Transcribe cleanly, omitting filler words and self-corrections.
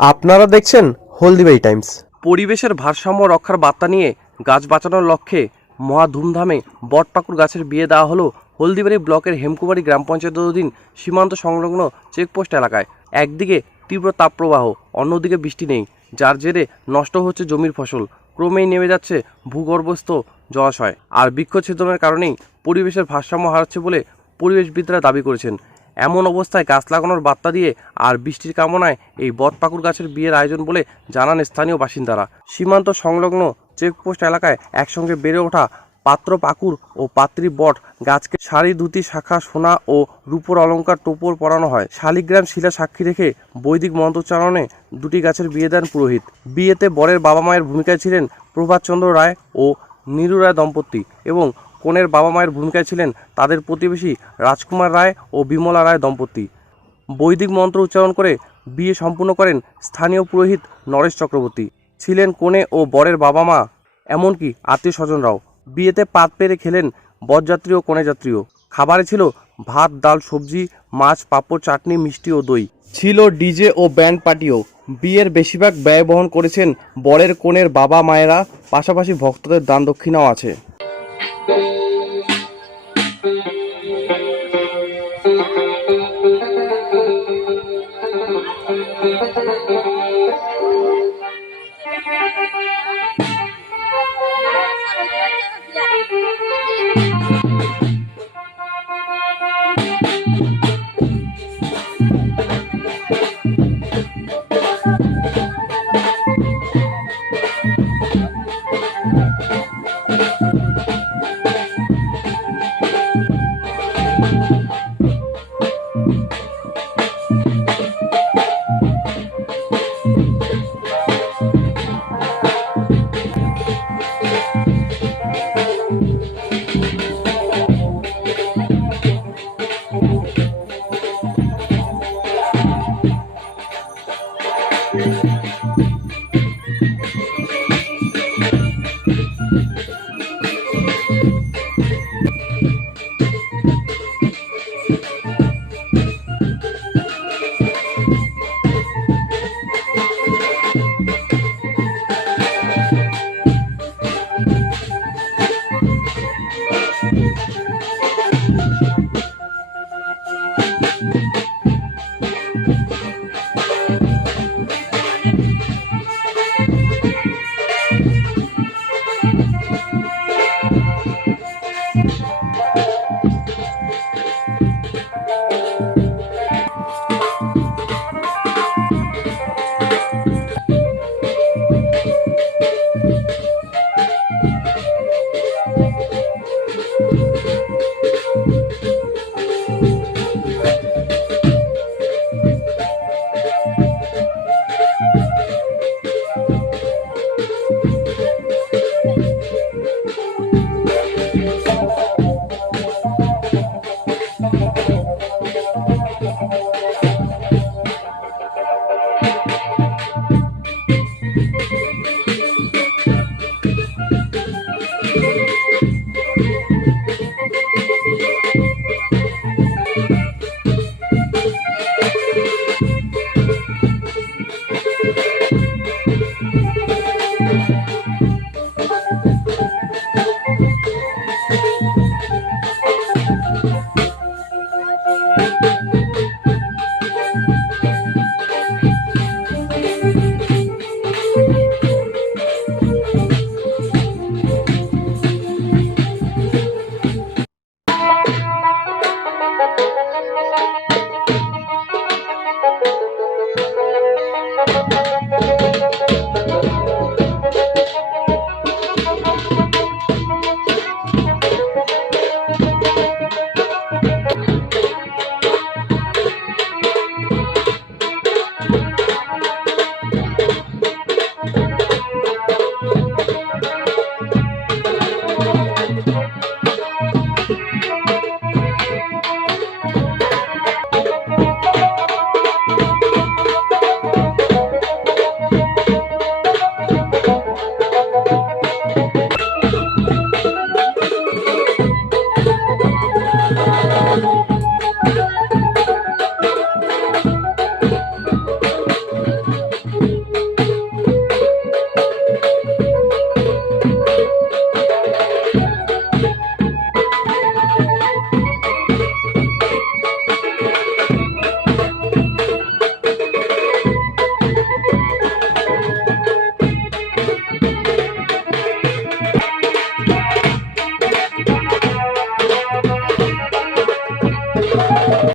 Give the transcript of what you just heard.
আপনারা দেখছেন হলদিবাড়ি টাইমস। পরিবেশের ভারসাম্য রক্ষার বার্তা নিয়ে গাছ বাঁচানোর লক্ষ্যে মহা ধুমধামে বটপাকুর গাছের বিয়ে দেওয়া হলো হলদিবাড়ি ব্লকের হেমকুমারী গ্রাম পঞ্চায়েতের অধীন সীমান্ত সংলগ্ন চেকপোস্ট এলাকায়। একদিকে তীব্র তাপপ্রবাহ, অন্যদিকে বৃষ্টি নেই, যার জেরে নষ্ট হচ্ছে জমির ফসল, ক্রমেই নেমে যাচ্ছে ভূগর্ভস্থ জলাশয়। আর বৃক্ষছেদনের কারণেই পরিবেশের ভারসাম্য হারাচ্ছে বলে পরিবেশবিদরা দাবি করেছেন। এমন অবস্থায় গাছ লাগানোর বার্তা দিয়ে আর বৃষ্টির কামনায় এই বটপাকুর গাছের বিয়ের আয়োজন বলে জানান স্থানীয় বাসিন্দারা। সীমান্ত সংলগ্ন চেকপোস্ট এলাকায় একসঙ্গে বেড়ে ওঠা পাত্র পাকুর ও পাত্রী বট গাছকে শাড়ি, ধুতি, শাখা, সোনা ও রূপোর অলংকার টোপর পরানো হয়। শালিগ্রাম শিলা সাক্ষী রেখে বৈদিক মন্ত্রোচ্চারণে দুটি গাছের বিয়ে দেন পুরোহিত। বিয়েতে বরের বাবা মায়ের ভূমিকায় ছিলেন প্রভাতচন্দ্র রায় ও নীরু রায় দম্পতি এবং কনের বাবা মায়ের ভূমিকায় ছিলেন তাদের প্রতিবেশী রাজকুমার রায় ও বিমলা রায় দম্পতি। বৈদিক মন্ত্র উচ্চারণ করে বিয়ে সম্পূর্ণ করেন স্থানীয় পুরোহিত নরেশ চক্রবর্তী। ছিলেন কনে ও বরের বাবা মা, এমনকি আত্মীয় স্বজনরাও। বিয়েতে পাত পেরে খেলেন বরযাত্রী ও কনেযাত্রীও। খাবারে ছিল ভাত, ডাল, সবজি, মাছ, পাঁপড়, চাটনি, মিষ্টি ও দই। ছিল ডিজে ও ব্যান্ড পার্টিও। বিয়ের বেশিরভাগ ব্যয় বহন করেছেন বরের কনের বাবা মায়েরা, পাশাপাশি ভক্তদের দান দক্ষিণাও আছে।